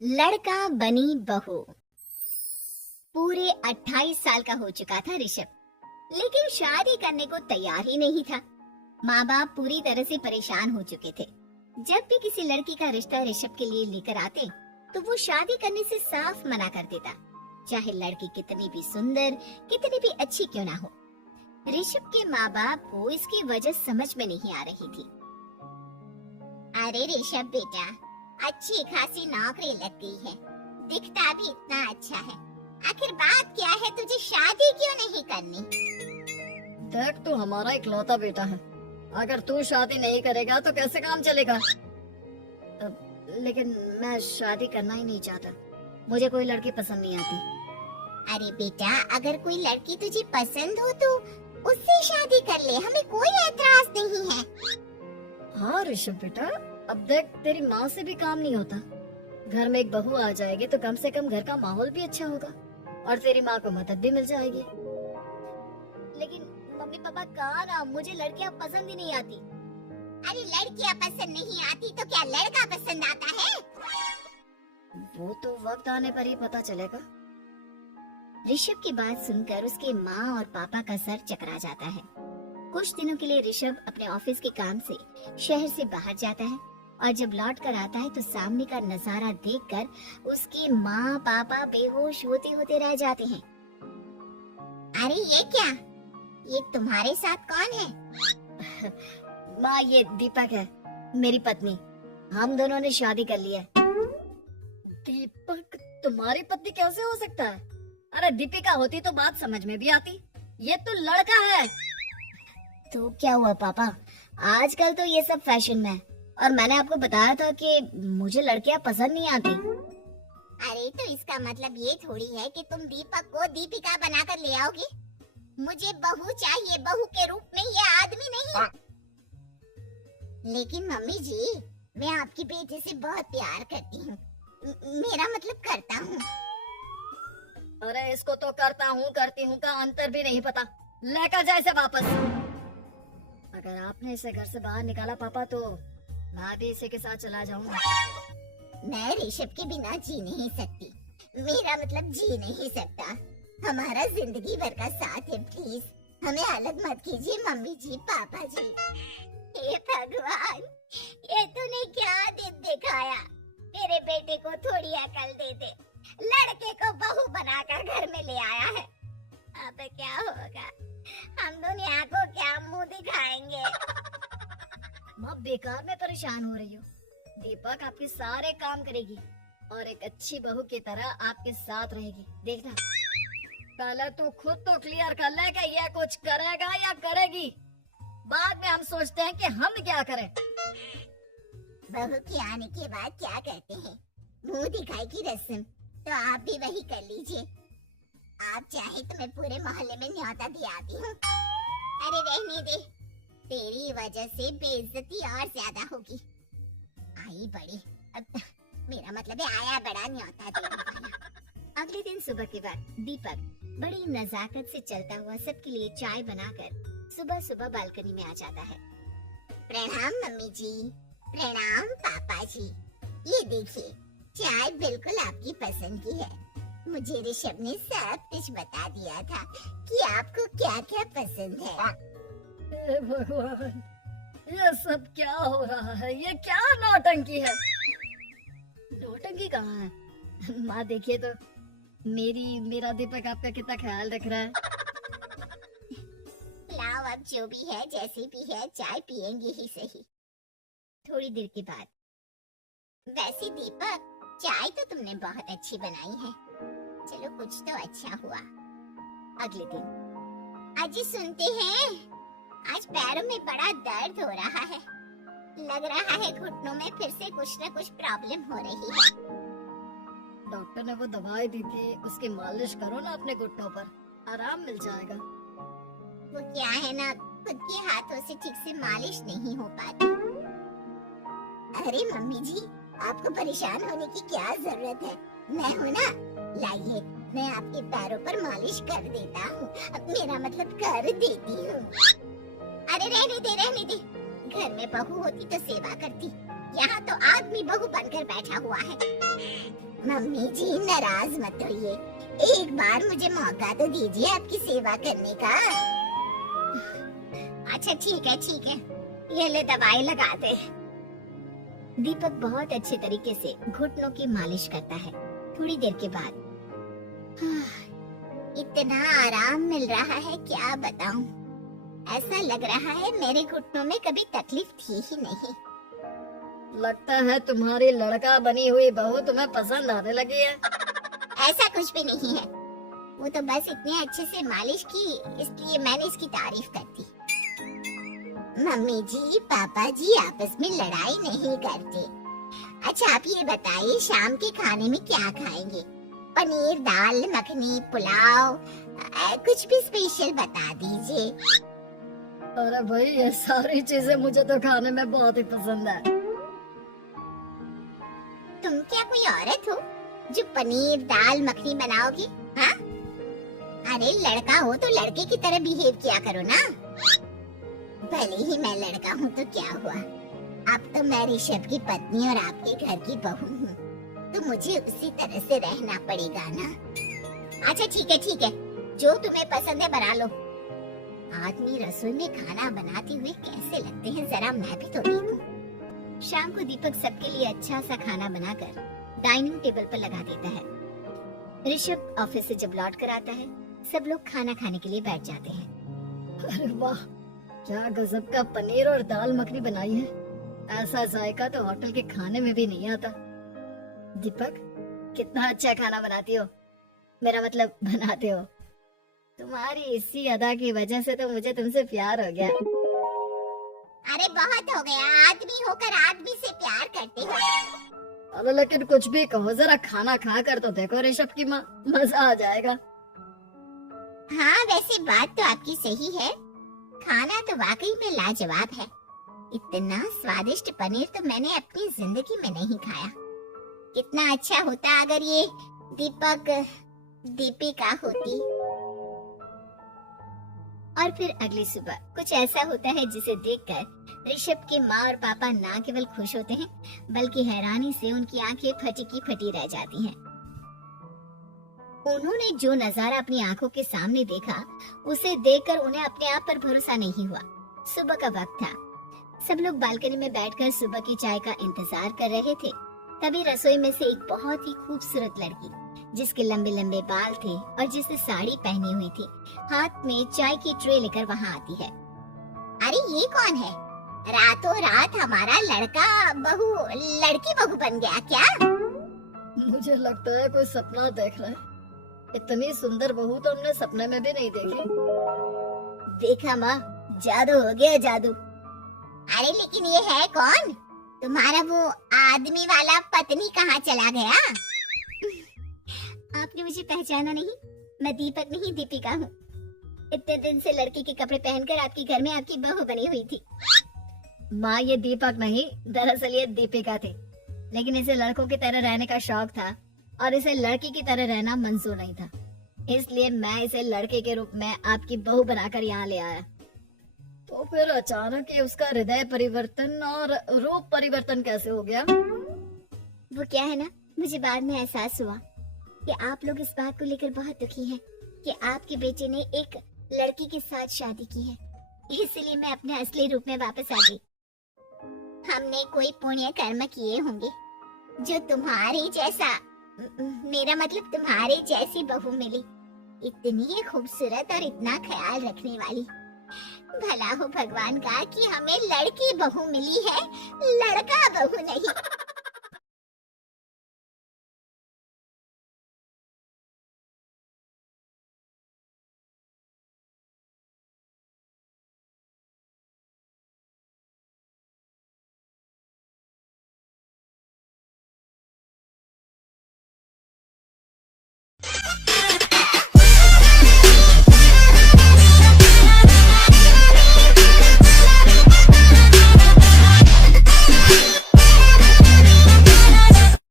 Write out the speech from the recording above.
लड़का बनी बहू। पूरे 28 साल का हो चुका था ऋषभ, लेकिन शादी करने को तैयार ही नहीं था। माँ बाप पूरी तरह से परेशान हो चुके थे। जब भी किसी लड़की का रिश्ता ऋषभ के लिए लेकर आते तो वो शादी करने से साफ मना कर देता, चाहे लड़की कितनी भी सुंदर, कितनी भी अच्छी क्यों ना हो। ऋषभ के माँ बाप को इसकी वजह समझ में नहीं आ रही थी। अरे ऋषभ बेटा, अच्छी खासी नौकरी लग गई है, दिखता भी इतना अच्छा है, आखिर बात क्या है, तुझे शादी क्यों नहीं करनी? देख, तू हमारा इकलौता बेटा है, अगर तू शादी नहीं करेगा तो कैसे काम चलेगा? लेकिन मैं शादी करना ही नहीं चाहता, मुझे कोई लड़की पसंद नहीं आती। अरे बेटा, अगर कोई लड़की तुझे पसंद हो तो उससे शादी कर ले, हमें कोई एतराज नहीं है। हाँ ऋषभ बेटा, अब देख, तेरी माँ से भी काम नहीं होता। घर में एक बहू आ जाएगी तो कम से कम घर का माहौल भी अच्छा होगा और तेरी माँ को मदद भी मिल जाएगी। लेकिन मम्मी पापा कहा ना, मुझे लड़कियाँ पसंद ही नहीं आती। अरे लड़कियाँ पसंद नहीं आती तो क्या लड़का पसंद आता है? वो तो वक्त आने पर ही पता चलेगा। ऋषभ की बात सुनकर उसके माँ और पापा का सर चकरा जाता है। कुछ दिनों के लिए ऋषभ अपने ऑफिस के काम से शहर से बाहर जाता है और जब लौट कर आता है तो सामने का नजारा देखकर उसकी माँ पापा बेहोश होते होते रह जाते हैं। अरे ये क्या, ये तुम्हारे साथ कौन है? माँ, ये दीपक है, मेरी पत्नी। हम दोनों ने शादी कर ली है। दीपक तुम्हारी पत्नी कैसे हो सकता है? अरे दीपिका होती तो बात समझ में भी आती, ये तो लड़का है। तो क्या हुआ पापा, आजकल तो ये सब फैशन में है और मैंने आपको बताया था कि मुझे लड़कियां पसंद नहीं आती। अरे तो इसका मतलब ये थोड़ी है कि तुम दीपक को दीपिका बनाकर ले आओगे। मुझे बहू चाहिए, बहू के रूप में, ये आदमी नहीं। लेकिन मम्मी जी, मैं आपकी बेटे से बहुत प्यार करती हूँ, मेरा मतलब करता हूँ। अरे इसको तो करता हूँ करती हूँ का अंतर भी नहीं पता, लेकर जाए इसे वापस। अगर आपने इसे घर से बाहर निकाला पापा तो मैं भी इसी के साथ चला जाऊंगा। मैं ऋषभ के बिना जी नहीं सकती, मेरा मतलब जी नहीं सकता। हमारा जिंदगी भर का साथ है, प्लीज हमें अलग मत कीजिए मम्मी जी, पापा जी। हे भगवान, ये तूने क्या दिन दिखाया? तेरे बेटे को थोड़ी अकल दे दे, लड़के को बहू बनाकर घर में ले आया है। अब क्या होगा, हम दुनिया को क्या मुंह दिखाएंगे? माँ बेकार में परेशान हो रही हो। दीपक आपके सारे काम करेगी और एक अच्छी बहू की तरह आपके साथ रहेगी, देखना। पहले तू खुद तो क्लियर कर ले कि ये कुछ करेगा या करेगी, बाद में हम सोचते हैं कि हम क्या करें। बहू के आने के बाद क्या कहते हैं, मुंह दिखाई की रस्म, तो आप भी वही कर लीजिए। आप चाहे तो मैं पूरे मोहल्ले में न्योता दे आती हूँ। अरे रहने दे, तेरी वजह से बेइज्जती और ज्यादा होगी। आई बड़ी, अब मेरा मतलब है आया बड़ा न्योता देने वाला। अगले दिन सुबह के वक्त दीपक बड़ी नजाकत से चलता हुआ सबके लिए चाय बनाकर सुबह सुबह बालकनी में आ जाता है। प्रणाम मम्मी जी, प्रणाम पापा जी। ये देखिए, चाय बिल्कुल आपकी पसंद की है। मुझे ऋषभ ने सब कुछ बता दिया था कि आपको क्या क्या पसंद है। हे भगवान, ये सब क्या हो रहा है? ये क्या नौटंकी है? नौटंकी कहाँ है? माँ देखिए तो, मेरा दीपक आपका कितना ख्याल रख रहा है। लाओ, अब जो भी है, जैसे भी है, चाय पियेंगे ही सही। थोड़ी देर के बाद, वैसे दीपक, चाय तो तुमने बहुत अच्छी बनाई है, चलो कुछ तो अच्छा हुआ। अगले दिन, अजी सुनते हैं, आज पैरों में बड़ा दर्द हो रहा है, लग रहा है घुटनों में फिर से कुछ न कुछ प्रॉब्लम हो रही है। डॉक्टर ने वो दवाई दी थी, उसकी मालिश करो ना अपने घुटनों पर, आराम मिल जाएगा। वो क्या है ना, खुद के हाथों से ठीक से मालिश नहीं हो पाती। अरे मम्मी जी, आपको परेशान होने की क्या जरूरत है, मैं हूँ ना, लाइए मैं आपके पैरों पर मालिश कर देता हूँ, मेरा मतलब कर देती हूँ। अरे रहने दे, घर में बहू होती तो सेवा करती, यहाँ तो आदमी बहू बनकर बैठा हुआ है। मम्मी जी नाराज मत होइए, एक बार मुझे मौका तो दीजिए आपकी सेवा करने का। अच्छा ठीक है, ये ले दवाई लगा दे। दीपक बहुत अच्छे तरीके से घुटनों की मालिश करता है। थोड़ी देर के बाद इतना आराम मिल रहा है क्या बताऊं, ऐसा लग रहा है मेरे घुटनों में कभी तकलीफ थी ही नहीं। लगता है तुम्हारी लड़का बनी हुई बहू तुम्हें पसंद आने लगी है। ऐसा कुछ भी नहीं है, वो तो बस इतने अच्छे से मालिश की इसलिए मैंने इसकी तारीफ कर दी। मम्मी जी पापा जी आपस में लड़ाई नहीं करते। अच्छा आप ये बताइए शाम के खाने में क्या खाएंगे? पनीर दाल मखनी पुलाव कुछ भी स्पेशल बता दीजिए। अरे भाई ये सारी चीजें मुझे तो खाने में बहुत ही पसंद है। तुम क्या कोई औरत हो जो पनीर दाल मखनी बनाओगी? हाँ अरे लड़का हो तो लड़के की तरह बिहेव किया करो ना। भले ही मैं लड़का हूँ तो क्या हुआ, अब तो मैं ऋषभ की पत्नी और आपके घर की बहू हूँ, तो मुझे उसी तरह से रहना पड़ेगा ना। अच्छा ठीक है, जो तुम्हें पसंद है बना लो। आदमी रसोई में खाना बनाते हुए कैसे लगते हैं जरा मैं भी तो देखूं। शाम को दीपक सबके लिए अच्छा सा खाना बनाकर डाइनिंग टेबल पर लगा देता है। ऋषभ ऑफिस से जब लौट कर आता है सब लोग खाना खाने के लिए बैठ जाते हैं। अरे वाह क्या गजब का पनीर और दाल मखनी बनाई है, ऐसा जायका तो होटल के खाने में भी नहीं आता। दीपक कितना अच्छा खाना बनाती हो, मेरा मतलब बनाते हो। तुम्हारी इसी अदा की वजह से तो मुझे तुमसे प्यार हो गया। अरे बहुत हो गया, आदमी होकर आदमी से प्यार करते हो। अरे लेकिन कुछ भी कहो, जरा खाना खा कर तो देखो ऋषभ की माँ, मजा आ जाएगा। हाँ वैसे बात तो आपकी सही है, खाना तो वाकई में लाजवाब है। इतना स्वादिष्ट पनीर तो मैंने अपनी जिंदगी में नहीं खाया। कितना अच्छा होता अगर ये दीपिका होती। और फिर अगली सुबह कुछ ऐसा होता है जिसे देखकर ऋषभ के माँ और पापा ना केवल खुश होते हैं बल्कि हैरानी से उनकी आंखें फटी की फटी रह जाती हैं। उन्होंने जो नजारा अपनी आंखों के सामने देखा उसे देखकर उन्हें अपने आप पर भरोसा नहीं हुआ। सुबह का वक्त था, सब लोग बालकनी में बैठकर सुबह की चाय का इंतजार कर रहे थे। तभी रसोई में से एक बहुत ही खूबसूरत लड़की जिसके लंबे लंबे बाल थे और जिसने साड़ी पहनी हुई थी हाथ में चाय की ट्रे लेकर वहाँ आती है। अरे ये कौन है? रातों रात हमारा लड़की बहू बन गया क्या? मुझे लगता है कोई सपना देख रहा है। इतनी सुंदर बहू तो हमने सपने में भी नहीं देखी। देखा माँ, जादू हो गया जादू। अरे लेकिन ये है कौन? तुम्हारा वो आदमी वाला पत्नी कहाँ चला गया? आपने मुझे पहचाना नहीं? मैं दीपक नहीं दीपिका हूँ। इतने दिन से लड़की के कपड़े पहनकर आपके घर में आपकी बहू बनी हुई थी। माँ ये दीपक नहीं, दरअसल ये दीपिका थी, लेकिन इसे लड़कों की तरह रहने का शौक था और इसे लड़की की तरह रहना मंजूर नहीं था, इसलिए मैं इसे लड़के के रूप में आपकी बहू बनाकर यहाँ ले आया। तो फिर अचानक ये उसका हृदय परिवर्तन और रूप परिवर्तन कैसे हो गया? वो क्या है ना, मुझे बाद में एहसास हुआ कि आप लोग इस बात को लेकर बहुत दुखी हैं कि आपके बेटे ने एक लड़की के साथ शादी की है, इसलिए मैं अपने असली रूप में वापस आ गई। हमने कोई पुण्य कर्म किए होंगे जो तुम्हारी जैसा, मेरा मतलब तुम्हारे जैसी बहू मिली, इतनी खूबसूरत और इतना ख्याल रखने वाली। भला हो भगवान का कि हमें लड़की बहू मिली है, लड़का बहू नहीं।